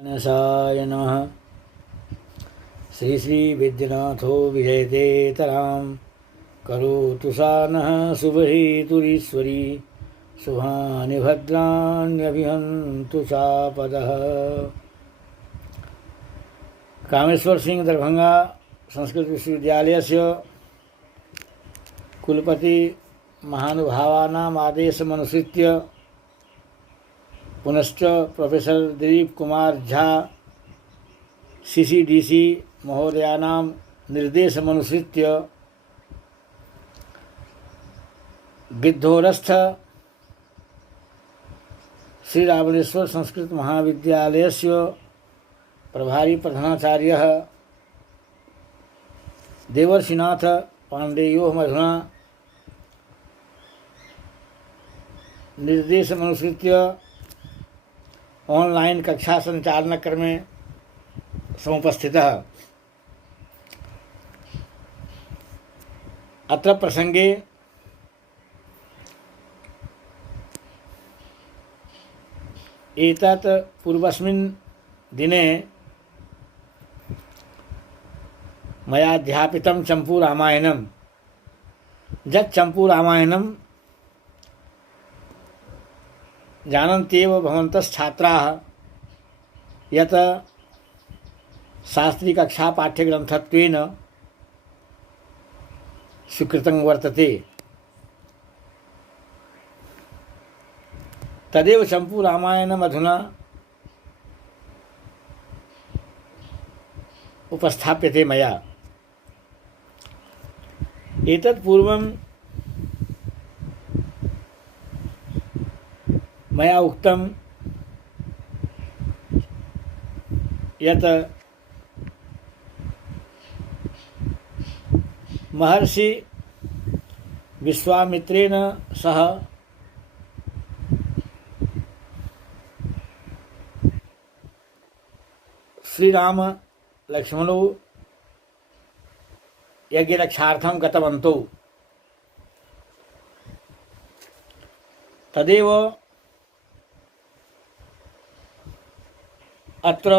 गणेशाय नमः। श्री श्री विद्यनाथो विजयतेतरां करोतु सा नः शुभहेतुरीश्वरी शुभानि भद्राण्यभिहन्तु चापदः। कामेश्वर सिंह दरभंगा संस्कृत विश्वविद्यालयस्य कुलपति महानुभावानाम् आदेशमनुसृत्य पुनश्च प्रोफेसर दिलीप कुमार झा सीसीडीसी महोदयानां निर्देशमनुसृत्य गिद्धोरस्थ श्री रावणेश्वर संस्कृत महाविद्यालयस्य प्रभारी प्रधानाचार्यः देवर्षिनाथ पाण्डेयो मधुना निर्देशमनुसृत्य ऑनलाइन कक्षा संचालन क्रमे समुपस्थितः। अत्र प्रसंगे एतत् पूर्वस्मिन् दिने मया अध्यापितं चम्पूरामायणं। यत् चम्पूरामायणं जानन्त्येव भवन्तश्छात्राः यत् शास्त्रीकक्षा पाठ्यग्रन्थत्वेन स्वीकृतं वर्तते, तदेव चम्पूरामायणम् अधुना उपस्थाप्यते मया। एतत् पूर्वं मया उक्तं यत् महर्षि विश्वामित्रेण सह श्रीराम लक्ष्मणौ यज्ञरक्षार्थं गतवन्तौ। तदेव अत्र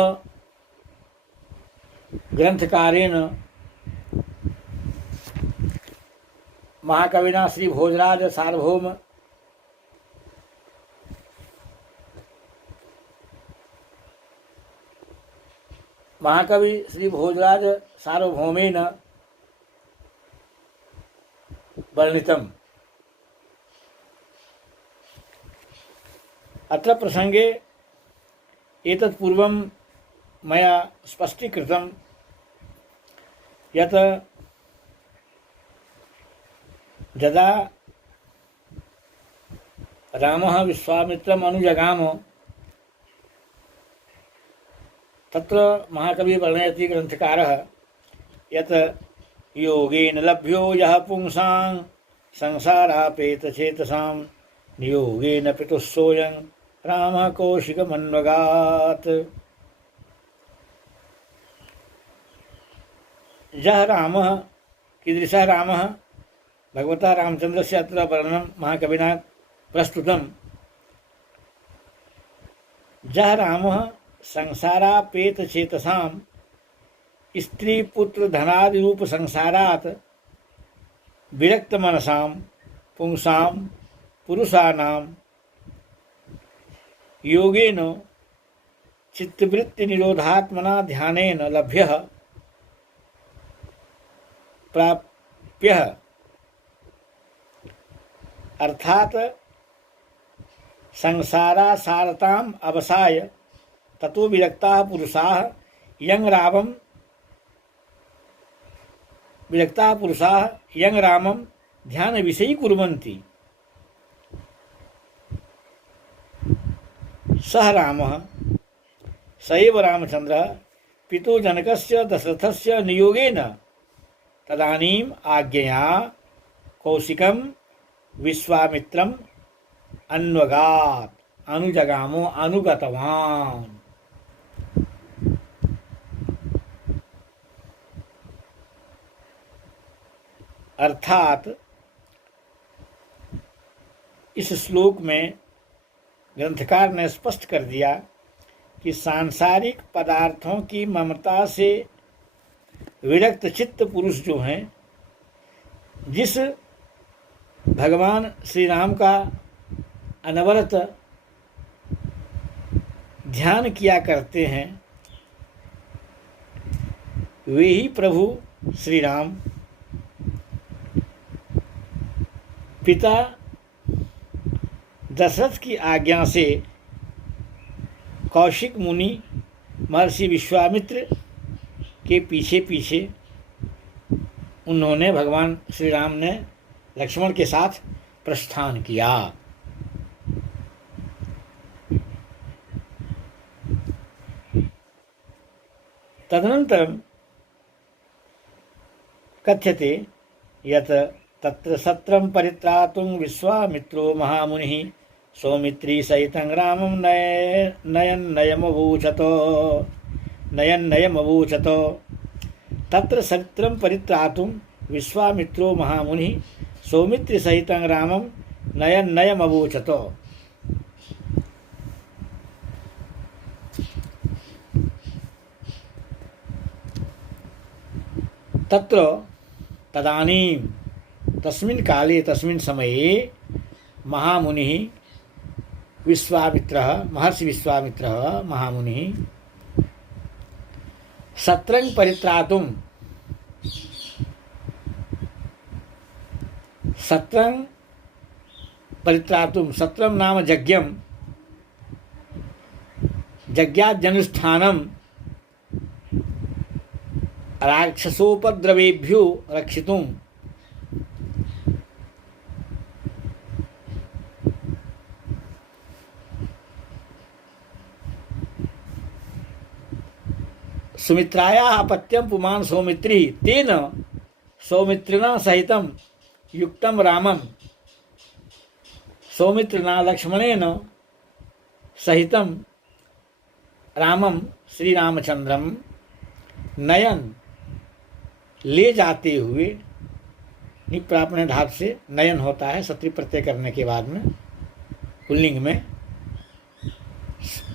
ग्रंथकारेण महाकविना श्री भोजराज सार्वभौम महाकवि श्री भोजराज सार्वभौमेन वर्णितम्। अत्र प्रसंगे एतत् पूर्वं मया स्पष्टीकृतं यत् यदा रामः विश्वामित्रम् अनुजगाम तत्र महाकवि वर्णयति ग्रंथकारः यत् योगेन लभ्यो यः पुंसां संसारापेतचेतसां नियोगेन पितुस्सोऽयं रामः कौशिकमन्वगात्। यः रामः कीदृशः रामः भगवता रामचन्द्रस्य अत्र वर्णनं महाकविना प्रस्तुतं। यः रामः संसारापेतचेतसां स्त्रीपुत्रधनादिरूप संसारात् विरक्तमनसां पुंसां पुरुषाणां योगेन चित्तवृत्ति निरोधात्मना ध्यानेन लभ्यः प्राप्यः, अर्थात संसारासारताम् अवसाय ततो विरक्ताः पुरुषाः यं रामं ध्यान विषयी कुर्वन्ति। सः रामः स एव रामचन्द्रः पितुः जनकस्य दशरथस्य नियोगेन तदानीम् आज्ञया कौशिकं विश्वामित्रम् अन्वगात् अनुजगामो अनुगतवान्। अर्थात इस श्लोक में ग्रंथकार ने स्पष्ट कर दिया कि सांसारिक पदार्थों की ममता से विरक्त चित्त पुरुष जो हैं, जिस भगवान श्री राम का अनवरत ध्यान किया करते हैं, वे ही प्रभु श्री राम पिता दशरथ की आज्ञा से कौशिक मुनि महर्षि विश्वामित्र के पीछे पीछे उन्होंने भगवान श्री राम ने लक्ष्मण के साथ प्रस्थान किया। तदनंतरं कथ्यते यत् तत्र सत्रं परित्रातुं विश्वामित्रो महामुनिः सौमित्री सहितं रामं नयन्नयमवोचत। तत्र सत्रं परित्रातुं विश्वामित्रो महामुनिः सौमित्री सहितं रामं नयन्नयमवोचत। तत्र तदानीं तस्मिन् काले तस्मिन् समये महामुनिः विश्वामित्रः महर्षि विश्वामित्रः महामुनिः सत्रं परित्रातुं सत्रं नाम यज्ञं यज्ञाद्यनुष्ठानं राक्षसोपद्रवेभ्यो रक्षितुं सुमित्रायाः अपत्यं पुमान् सौमित्री तेन सौमित्रिणा सहितं युक्तं रामं सौमित्रिणा लक्ष्मणेन सहितं रामं श्री रामचंद्रम नयन ले जाते हुए, निप्रापणे धातु से नयन होता है सत्री प्रत्यय करने के बाद में पुल्लिंग में,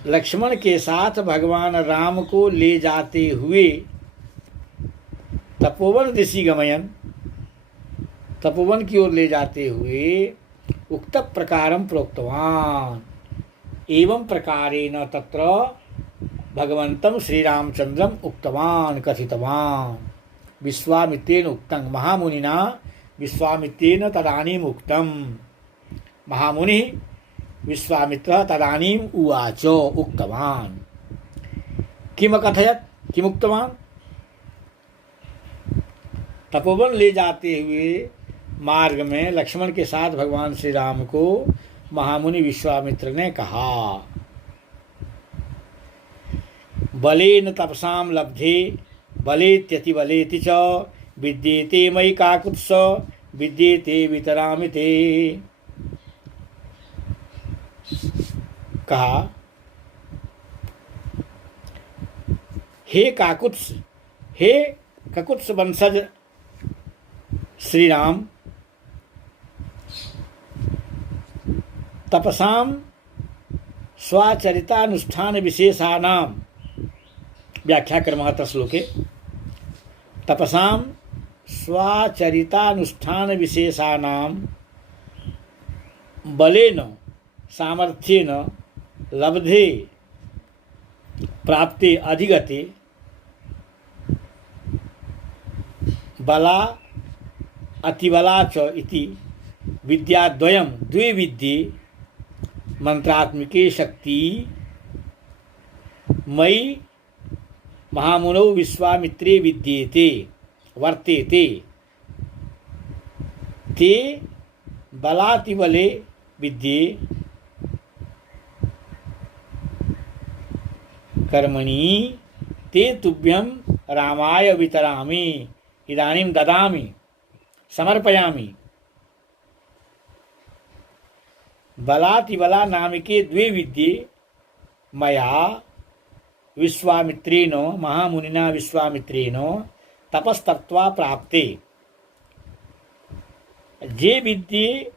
लक्ष्मण के साथ भगवान राम को ले जाते हुए तपोवन दिशि गमयन, तपोवन की ओर ले जाते हुए उक्त प्रकारं प्रोक्तवान। एवं प्रकारेण तत्र भगवन्तं श्रीरामचंद्रम उक्तवान कथितवान। विश्वामित्रेण उक्तं महामुनिना विश्वामित्रेण तदानीम् उक्तं। महामुनिः विश्वामित्रः तदानीम् उवाच उक्तवान्। किम अकथयत् किमुक्तवान्? तपोवन ले जाते हुए मार्ग में लक्ष्मण के साथ भगवान श्री राम को महामुनि विश्वामित्र ने कहा, बलेन तपसां लब्धे बलेत्यति बलेति च विद्येते मयि काकुत्स विद्येते वितरामि ते। कहा, हे काकुत्स, हे ककुत्स वंशज श्री राम, तपसां स्वाचरितानुष्ठान विशेषाणां व्याख्या क्रमः अत्र श्लोके। तपसां स्वाचरितानुष्ठान विशेषाणां बलेन सामर्थ्येन लब्धे प्राप्ते अधिगते बला अतिबला च इति विद्याद्वयं द्वे विद्ये मंत्रात्मिके शक्ति मयि महामुनौ विश्वामित्रे विद्येते वर्तेते। ते बलातिबले विद्ये कर्मणि ते तुभ्यं रामाय वितरामि इदानीं ददामि समर्पयामि। बलातिबला नामिके द्वे विद्ये मया विश्वामित्रेण महामुनिना विश्वामित्रेण तपस्तप्त्वा प्राप्ते। जे विद्ये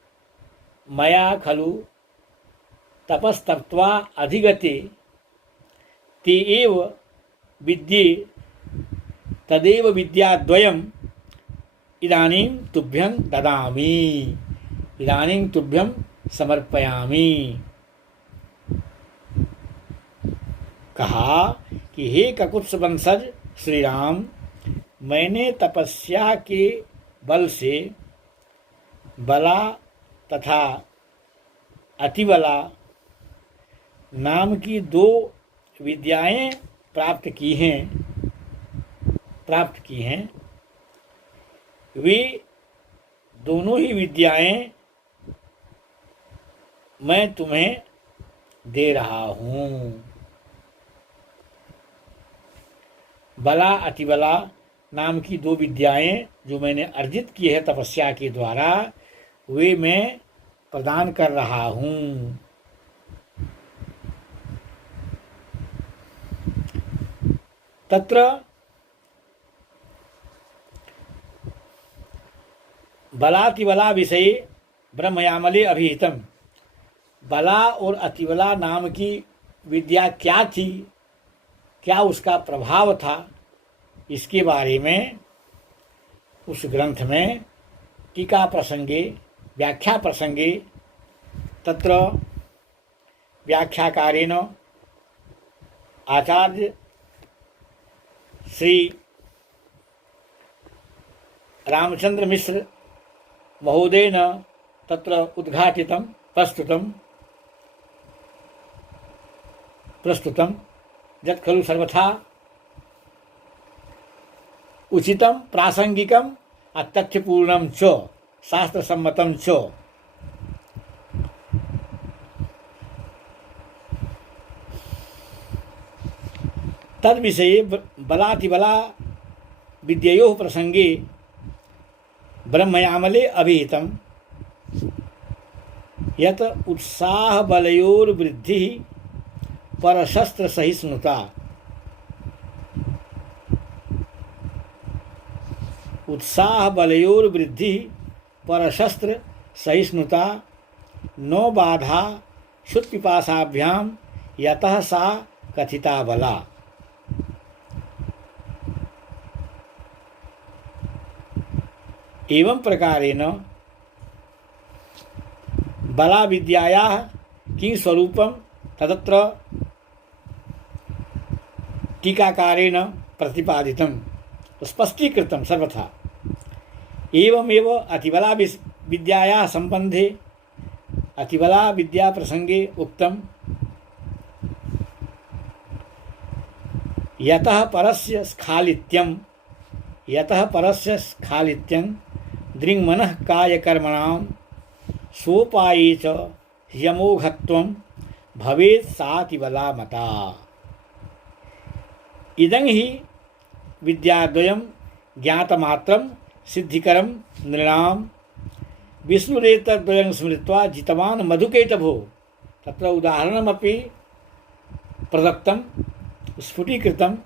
मया खलु तपस्तप्त्वा अधिगते ते एव विद्ये तदेव विद्याद्वयम् इदानीं तुभ्यं ददामि, इदानीं तुभ्यं समर्पयामि। कहा कि हे ककुत्स वंशज श्री राम, मैंने तपस्या के बल से बला तथा अतिबला नाम की दो विद्याएं प्राप्त की हैं। वे दोनों ही विद्याएं मैं तुम्हें दे रहा हूँ। बला अतिबला नाम की दो विद्याएं जो मैंने अर्जित की है तपस्या के द्वारा, वे मैं प्रदान कर रहा हूँ। तत्र बलातिबला विषय ब्रह्मयामले अभिहितम। बला और अतिबला नाम की विद्या क्या थी, क्या उसका प्रभाव था, इसके बारे में उस ग्रंथ में टीका प्रसंगे व्याख्या प्रसंगे तत्र व्याख्याकारेण आचार्य श्री रामचंद्र मिश्र महोदयेन तत्र उद्घाटितं प्रस्तुतं यत् खलु सर्वथा उचितं प्रासंगिकं तथ्यपूर्णं च शास्त्रसम्मतं च। तद्विषये बलातिबला विद्ययोः प्रसंगे ब्रह्मयामले अभिहितं यत् उत्साहबलयोर्वृद्धिः परशस्त्रसहिष्णुता। उत्साहबलयोर्वृद्धिः परशस्त्रसहिष्णुता नो बाधा क्षुत्पिपासाभ्यां यतः सा कथिता बला। एवं प्रकारेण बला विद्यायाः किं स्वरूपं तदत्र टीकाकारेण प्रतिपादितं स्पष्टीकृतं सर्वथा। एवमेव अतिबला विद्यायाः संबंधे अतिबला विद्या प्रसंगे उक्तं यतः परस्य स्खालित्यं दृङ्मनः कायकर्मणां सोपाये च यमोघत्वं भवेत् सातिबला मता। इदं हि विद्याद्वयं ज्ञातमात्रं सिद्धिकरं नृणां विष्णुरेतद्वयं स्मृत्वा जितवान् मधुकैटभो। तत्र उदाहरणमपि प्रदत्तं स्फुटीकृतं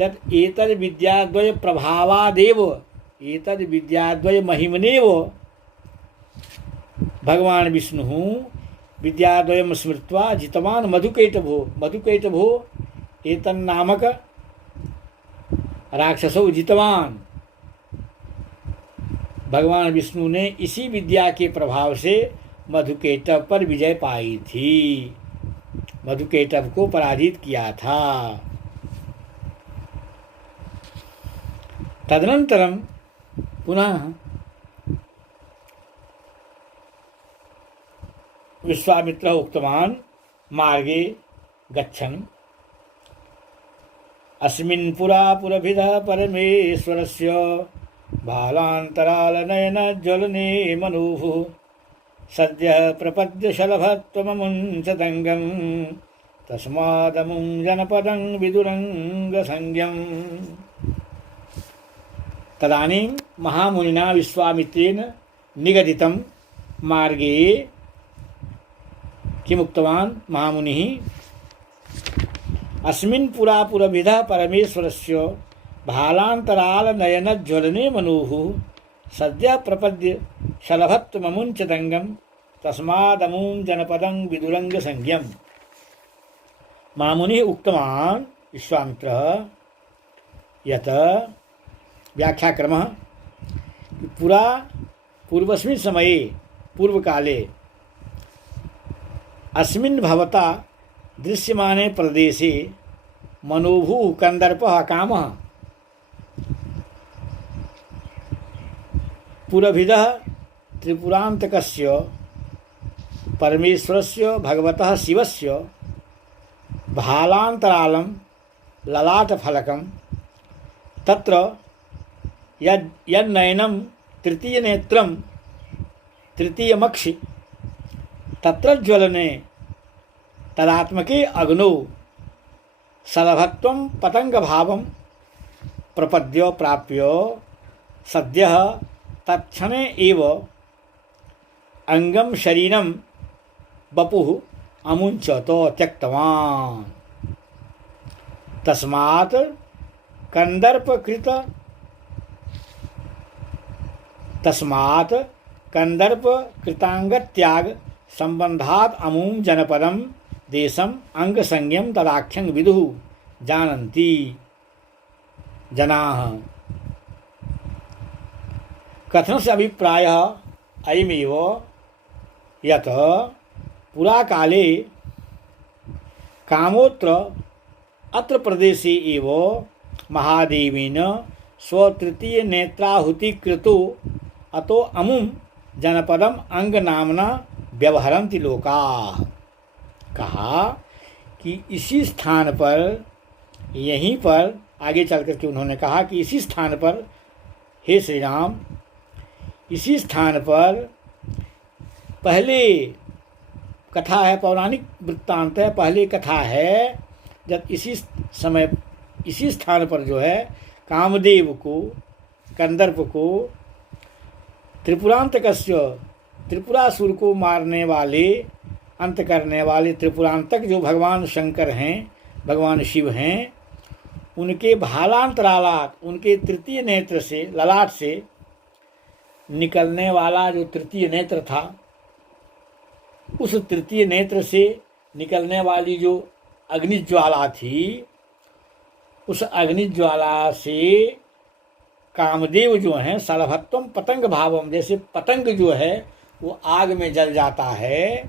यत् एतद् विद्याद्वय प्रभावादेव एतद् विद्याद्वय महिमनेव भगवान् विष्णुः विद्याद्वयं स्मृत्वा जितवान् मधुकैटभो एतन्नामक राक्षसौ जितवान्। भगवान विष्णु ने इसी विद्या के प्रभाव से मधुकैटभ पर विजय पाई थी, मधुकैटभ को पराजित किया था। तदनंतरम पुनः विश्वामित्रः उक्तवान् मार्गे गच्छन् अस्मिन् पुरापुरभिदः परमेश्वरस्य बालान्तरालनयनज्वलने मनुः सद्यः प्रपद्य शलभत्वममुञ्चदङ्गं तस्मादमुं जनपदं विदुरङ्गसंज्ञम्। तदानीं महामुनिना विश्वामित्रेण निगदितं मार्गे किमुक्तवान् महामुनिः अस्मिन् पुरापुरभिदः परमेश्वरस्य भालान्तरालनयनज्वलने मनुः सद्यः प्रपद्य शलभत्वममुञ्चदङ्गं तस्मादमुं जनपदं विदुरङ्गसंज्ञम्। मामुनि उक्तवान् विश्वामित्रः यत् व्याख्याक्रमः पुरा पूर्वस्मिन् समये पूर्वकाले अस्मिन् भवता दृश्यमाने प्रदेशे मनोभूः कन्दर्पः कामः पुरभिदः त्रिपुरान्तकस्य परमेश्वरस्य भगवतः शिवस्य भालान्तरालं ललाटफलकं तत्र यन्नयनं तृतीयनेत्रं तृतीयमक्षि तत्र ज्वलने तदात्मके अग्नौ सलभत्वं पतंगभावं प्रपद्य प्राप्य सद्यः तत्क्षणे एव अंगम शरीरम बपुः अमुञ्चत त्यक्तवान् तस्मात् कंदर्पकृतांगत्याग संबंधात् अमुं जनपदम देशम अंग संज्ञम तदाख्यं विदुः जानन्ति जनाः। कथनस्य अभिप्रायः अयमेव यत् पुराकाले कामोत्र अत्र प्रदेशे एव महादेवेन स्वतृतीय नेत्राहुति कृतो अतो अमुं जनपदम अंग नामना व्यवहरन्ति लोकाः। कहा कि इसी स्थान पर, यहीं पर आगे चल कर के उन्होंने कहा कि इसी स्थान पर, हे श्री राम, इसी स्थान पर पहले कथा है, पौराणिक वृत्तांत है, पहले कथा है जब इसी समय इसी स्थान पर जो है कामदेव को, कंदर्प को, त्रिपुरांतकस्य, त्रिपुरासुर को मारने वाले, अंत करने वाले त्रिपुरांतक जो भगवान शंकर हैं, भगवान शिव हैं, उनके भालांतरालात, उनके तृतीय नेत्र से, ललाट से निकलने वाला जो तृतीय नेत्र था, उस तृतीय नेत्र से निकलने वाली जो अग्निज्वाला थी, उस अग्निज्वाला से कामदेव जो हैं सलभत्वम पतंग भावम, जैसे पतंग जो है वो आग में जल जाता है,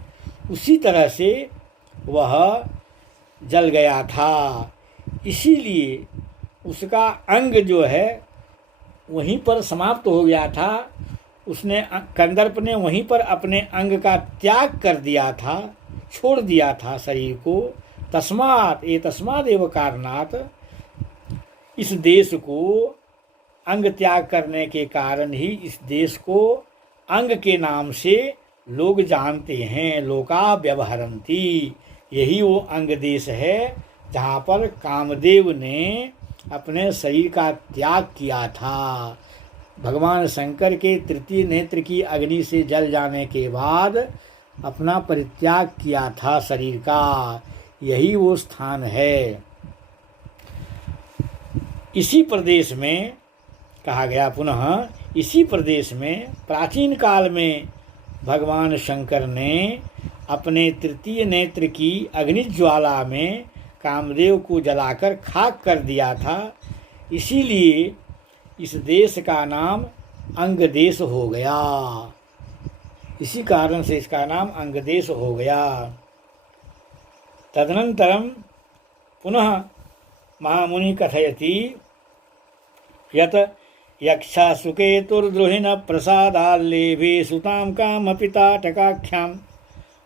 उसी तरह से वह जल गया था। इसीलिए उसका अंग जो है वहीं पर समाप्त हो गया था। उसने, कंदर्प ने वहीं पर अपने अंग का त्याग कर दिया था, छोड़ दिया था शरीर को। तस्मात् एव कारणात्, इस देश को अंग त्याग करने के कारण ही इस देश को अंग के नाम से लोग जानते हैं। लोका व्यवहरन्ति, यही वो अंग देश है जहाँ पर कामदेव ने अपने शरीर का त्याग किया था। भगवान शंकर के तृतीय नेत्र की अग्नि से जल जाने के बाद अपना परित्याग किया था शरीर का, यही वो स्थान है। इसी प्रदेश में कहा गया, पुनः इसी प्रदेश में प्राचीन काल में भगवान शंकर ने अपने तृतीय नेत्र की अग्निज्वाला में कामदेव को जलाकर खाक कर दिया था। इसीलिए इस देश का नाम अंग देश हो गया। इसी कारण से इसका नाम अंग देश हो गया। तदनंतरम पुनः महामुनि कथयति यत् यक्षासुकेतुर्द्रुहिण प्रसादाल्लेभे सुतां कामपिताटकाख्यां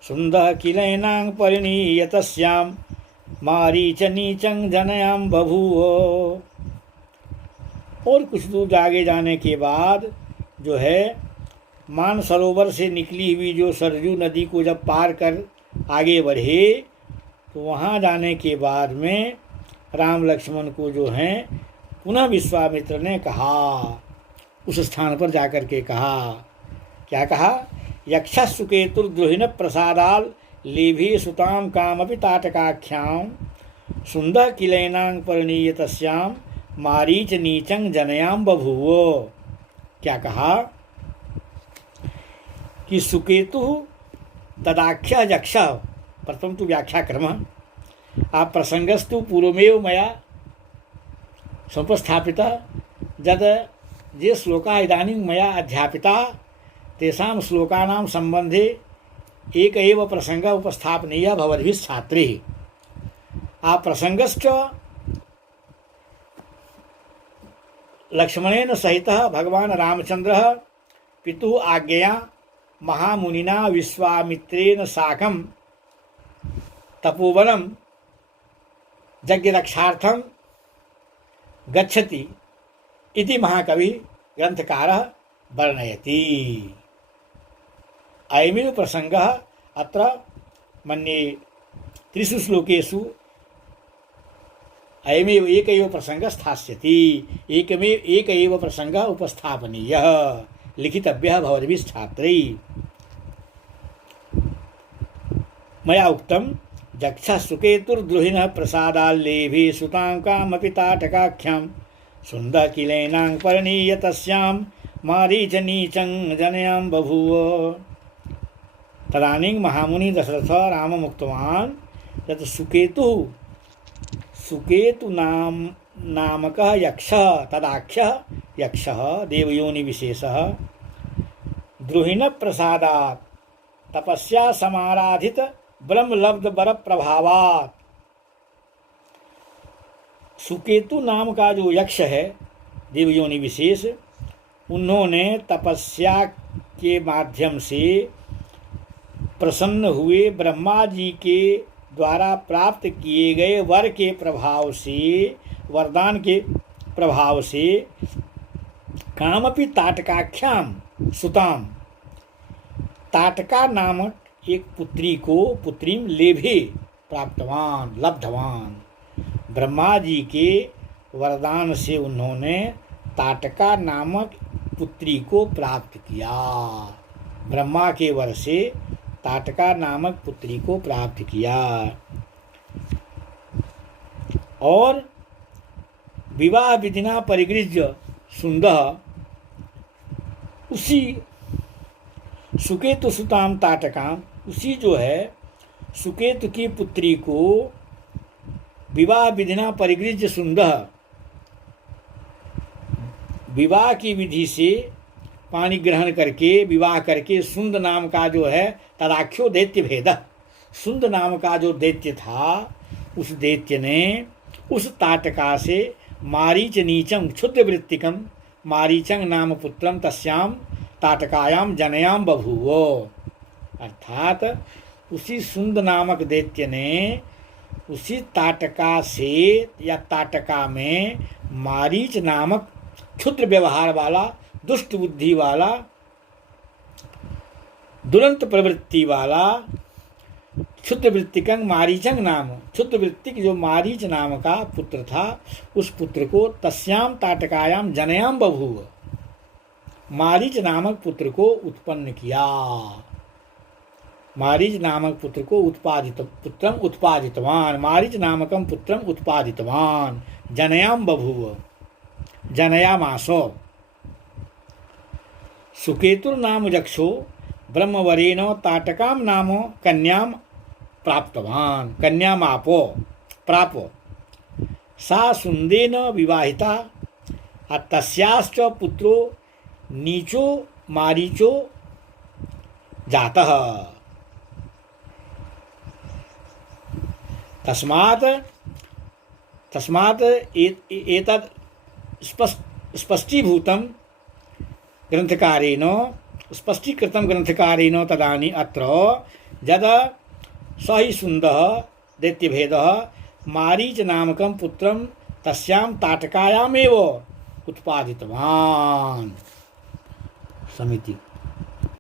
सुन्दः किलैनां परिणीयतस्यां मारीच नीचं जनयां बभूव। और कुछ दूर आगे जाने के बाद जो है मानसरोवर से निकली हुई जो सरजू नदी को जब पार कर आगे बढ़े तो वहाँ जाने के बाद में राम लक्ष्मण को जो हैं पुनः विश्वामित्र ने कहा, उस स्थान पर जाकर के कहा, क्या कहा? यक्षसुकेतुर्द्रुहिण प्रसादाल लेभे सुतां कामपि ताटकाख्यां सुन्दः किलैनां परिणीयतस्यां मारीच नीचं जनयां बभूव। क्या कहा कि सुकेतु तदाख्य यक्ष, प्रथम तो व्याख्या क्रम, प्रसंगस्तु पूर्वमेव मया समुपस्थापितः यद् ये श्लोका इदानीं मया अध्यापिता तेषां श्लोकानां सम्बन्धे एक एव प्रसंगः उपस्थापनीयः भवद्भिः छात्रैः। प्रसंगश्च लक्ष्मणेन सहितः भगवान् रामचन्द्रः पितुः आज्ञया महामुनिना विश्वामित्रेण साकं तपोवनं यज्ञरक्षार्थं गच्छति इति महाकवि ग्रंथकारः वर्णयति। अयमेव प्रसंगः अत्र मन्ये त्रिषु श्लोकेषु अयमेव एक एव प्रसंगः स्थास्यति। एक एव प्रसंगः उपस्थापनीयः लिखितव्यः भवद्भिः छात्रैः। मया उक्तं जक्षः सुकेतुर्द्रुहिणः प्रसादाल्लेभे सुतां कामपि ताटकाख्यां सुन्दर किलैनां परिणीय तस्यां मारीच नीचं जनयां बभूव। तदानीं महामुनि दशरथ राममुक्तवान् यत् सुकेतु नामकः यक्षः तदाख्यः यक्षः देवयोनि विशेषः द्रुहिण प्रसादात् तपस्या समाराधित ब्रह्मलब्ध बर प्रभावात्। सुकेतु नाम का जो यक्ष है देवयोनि विशेष, उन्होंने तपस्या के माध्यम से प्रसन्न हुए ब्रह्मा जी के द्वारा प्राप्त किए गए वर के प्रभाव से, वरदान के प्रभाव से कामपि ताटकाख्याम सुताम, ताटका नामक एक पुत्री को पुत्रीम लेभे प्राप्तवान लब्धवान। ब्रह्मा जी के वरदान से उन्होंने ताटका नामक पुत्री को प्राप्त किया। ब्रह्मा के वर से ताटका नामक पुत्री को प्राप्त किया और विवाह विधिना परिगृह्य सुंदः उसी सुकेतु सुताम ताटकाम, उसी जो है सुकेतु की पुत्री को विवाह विधिना परिगृह्य सुंदः, विवाह की विधि से पानी ग्रहण करके विवाह करके सुंद नाम का जो है तदाख्यो दैत्य भेद, सुंद नाम का जो दैत्य था उस दैत्य ने उस ताटका से मारीच नीचम क्षुद्र वृत्तिकम मारीचंग नाम पुत्रम तस्याम ताटकायाम जनयाम बभूवो। अर्थात उसी सुंद नामक दैत्य ने उसी ताटका से या ताटका में मारीच नामक क्षुद्र व्यवहार वाला, दुष्ट बुद्धि वाला, दुरंत प्रवृत्ति वाला, क्षुद्र वृत्तिकंग मारीचंग नाम, क्षुद्र वृत्तिक जो मारीच नाम का पुत्र था उस पुत्र को तस्याम ताटकायाम जनयाम बभूव, मारीच नामक पुत्र को उत्पन्न किया। मारीच नामक पुत्र को पुत्रम उत्पादितवान, मारीच नामकम पुत्रम उत्पादितवान, जनयाम बभूव, जनयामासो। सुकेतुर नाम यक्षो ब्रह्मवरेण ताटकाम नाम कन्याम प्राप्तवान, कन्यामापो प्रापो। सा सुंदेन विवाहिता तस्याश्च पुत्रो नीचो मारीचो जातः। तस्मात् एतद् स्पष्टीभूतं ग्रंथकारेण, स्पष्टीकृतं ग्रंथकारेण तदानी अत्र यद स हि सुन्दः दैत्यभेदः मारीच नामकं पुत्रं तस्यां ताटकायामेव उत्पादितवान्। समिति।